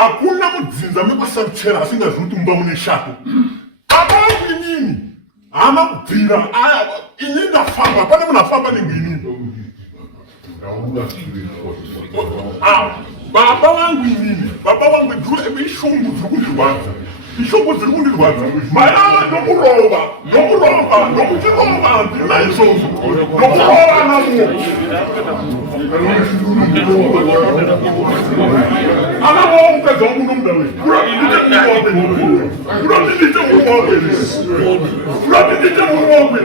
hakuna mudzinza mekusaruchera asingazivi kuti mumba mune shako. Baba inini hama kubvira ini ndafamba pane munhu afamba nenguinini. Baba vangu inini, baba vangu ishungu dziri kundirwadza. Ishungu dziri kundirwadza. Mayana nokurova, nokutirova ndina izvozvo. Nokurova namuo. Ana wao mukadzi wangu nomuda we. Kurapindite munhu wabwe.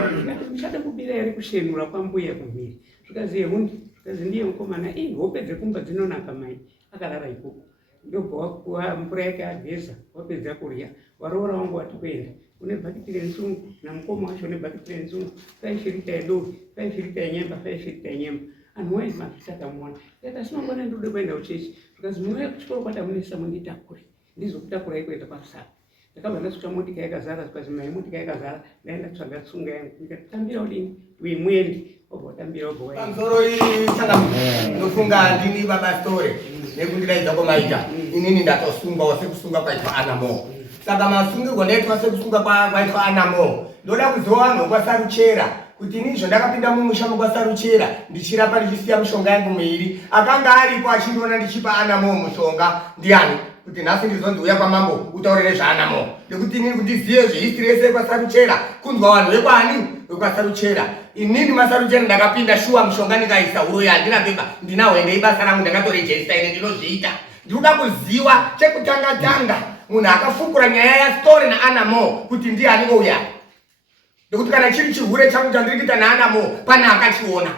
Chada kubira iri kushenura kwambuya kumhiri. Zvikazi hundi, zvikazi ndiye mukomana, hope dzekumba dzinonaka mai. Akarara ikoko. Ndobva wakuwa mvura yake ageza, wapedza kurya. Waroora wangu wati kuenda. Une bhakiti renzungu, namukoma wacho une bhakiti renzungu. Faishirika yedovi, faishirika yenyemba, faishirika yenyemba. Anhu waiti mazvitatamuona. Yata sinongona ndode kuenda kuchechi. Zvikazi munouya kuchikoro kwatamunesa munditakure. Ndizokutakurai kuenda kwaSara. Ndakabva ndasvika motika yakazara, zvikazi mai motika yakazara, ndaenda kutsvaga tsunga yangu. Ndikatambira udini, uye mwendi. Obotambira obo wayi. Pamsoro iyi tsangamu. Ndofunga ndini baba story. Nekundidaidza kwamaita. Inini ndatosungwa sekusunga kwaitwa Anamo. Saka masungirwo ndaitwa sekusunga kwaitwa Anamo. Ndoda kuziva vanhu kwaSaruchera kuti inizvo ndakapinda mumusha mukwaSaruchera ndichirapa ndichisiya mishonga yangu miviri. Akanga aripo achindiona ndichipa Anamo mushonga ndiani kuti nhasi ndizondiuya kwamambo utaurire zvaAnamo. Nekuti inini kundizive zvehistory yese kwaSaruchera kunzwa vanhu vekwani vekwaSaruchera. Inini maSaruchera ndakapinda shuwa mushonga ndikaisa huro yandina beba ndinahwendei basa rangu ndakatorejesta ine ndinozviita. Ndinoda kuziva chekutanga munhu akafukura nyaya yaStory naAnamo kuti ndiani ouya. Nekuti kana chiri chihure changu chandiri kuita naAnamo pane akachiona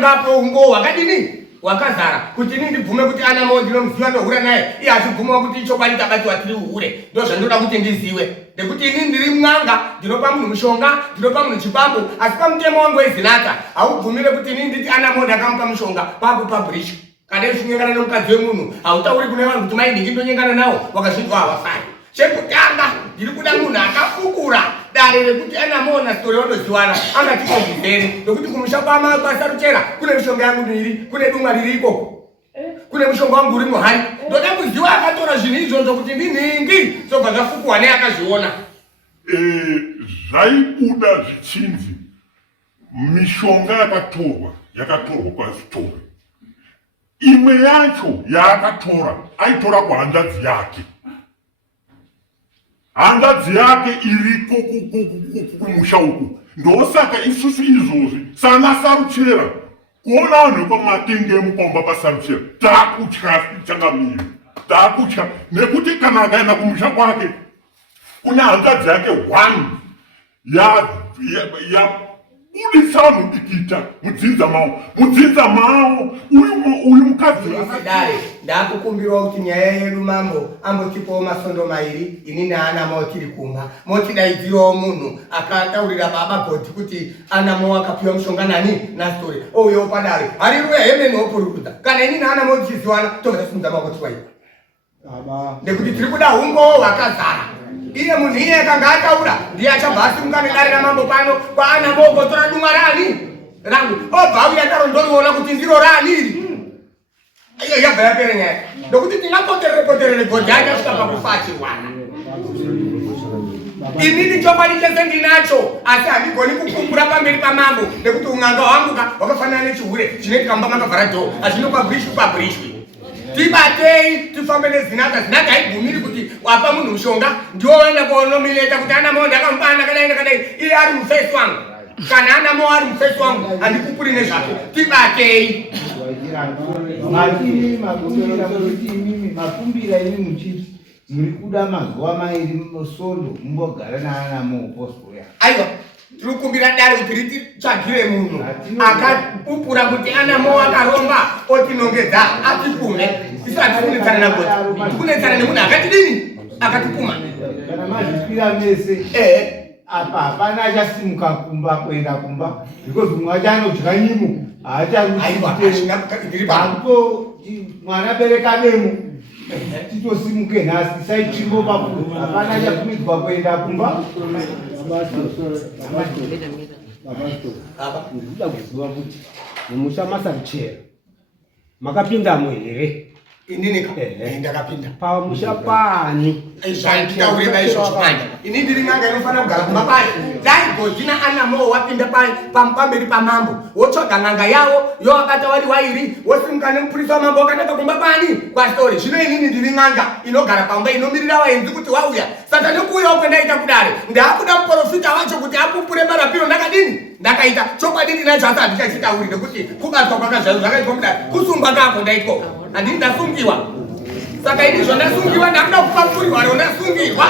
ngapo ungo hwakadini wakazara kuti inini ndibvume kuti Anamo ndinomuziva ndohura naye iye achibvumawo kuti chokwadi tabatiwa tiri uhure. Ndozvandoda kuti ndizive nekuti inini ndiri mung'anga ndinopa munhu mushonga ndinopa munhu chipambu asi pamutemo wangu wezinata haubvumire kuti inini nditi Anamo ndakamupa mushonga pakupublish. Kana uchinyengana nomukadzi wemunhu hautauri kune vanhu kuti mai ndingindonyengana nawo wakazvinzwa havafani. Chekutanga ndiri kuda munhu akafukura dare rekuti Anamo naStory vandoziwana angatikozvizere nokuti kumusha kwaSaruchera kune mishonga yangu miviri, kune dumwa riri ikoko, kune mushonga wangu uri muhari. Ndoda kuziva akatora zvinhu izvozvo kuti ndinhingi zobva zvafukwa neakazviona. Zvaibuda zvichinzi mishonga yakatorwa kwaStory. Imwe yacho yaakatora aitora kuhanzvadzi yake. Hanzvadzi yake iriko kumusha uku. Ndosaka isusu izvozvi sana Saruchera kuona vanhu vekwaMatenge mupamba paSaruchera takutya changamiri. Takutya nekuti kana akaenda kumusha kwake kuna hanzvadzi yake 1 budisa vanhu dikita mudzinza mavo uyu mukadzi dare ndakukumbirwa kuti nyaya yedu mambo ambotipawo masondo mairi ini naAnamo tiri kumba motidaidzirawo munhu akataurira baba goti kuti Anamo akapiwa mushonga nani naStory ouyewo padare hariruya hemene opururudza kana ini naAnamo tichiziwana tovasimudza makotiwai nekuti tiri kuda umbo hwakazara. Iye munhu iye akanga ataura ndiye achabva asimuka nedare ramambo pano kwaAnamo ogotora dumwa rani rangu obva auya tarondoriona kuti ndiro rani iri. Iyo yabva yapera nyaya ndokuti tingapoterere godhi achasvika pakufa achirwana. Inini chokwadi chese ndinacho asi handigoni kukumbura pamberi pamambo nekuti un'anga hwanguka hwakafanana nechihure chinoitika mumba makavhara dhoo hazvinopabrishwi. Tibatei tifambe nezinata haibvumiri kuti wapa munhu mushonga ndiwo waenda kuonomileta kuti Anamo ndakamupana kadai iye ari mufesi wangu. Kana Anamo ari mufesi wangu handikupuri nezvake. Tibatei makumbira ini muchiti muri kuda mazuva mairi musondo mumbogara naAnamo postoya. Aiwa tirikumbira dare kuti rititsvagire munhu akapupura kuti Anamo akaromba otinongedza atikume. Isu hatikunetsana nagoti tikunetsana nemunhu akatidini akatipuma. Kana mazvipira mese apa hapana achasimuka kumba kuenda kumba because mumwe wacho anodya nyimo haachaakuto mwana bereka demo titosimuke nhasi saitsvimbo pakuti hapana achatumidzwa kuenda kumba. Ndikuda kuziva kuti mumusha maSaruchera makapindamo here inini ndakapinda pamushapani taure vaizvo chimanja ini ndiri n'anga inofanira kugara kumba kwayo daigodzina anamo wapinda pamberi pamambo wotsvaga n'anga yavo yovabata vari wairi wosimuka nemupurisa wamambo wakanaka kumba pani kwaStory. Zvino inini ndiri n'anga inogara pamba inomirira vaenzi kuti wauya saka nekuuyawo kwendaita kudare ndaakuda muprofita wacho kuti apupure marapiro ndakadini ndakaita chokwadi ndinacho asi handichachitauri nekuti kubatwa kwakazvayo zvakaitwa kudare kusungwa kako ndaitwa handini ndasungiwa saka ini zvandasungiwa ndakuda kupa mupuri hwaro ndasungirwa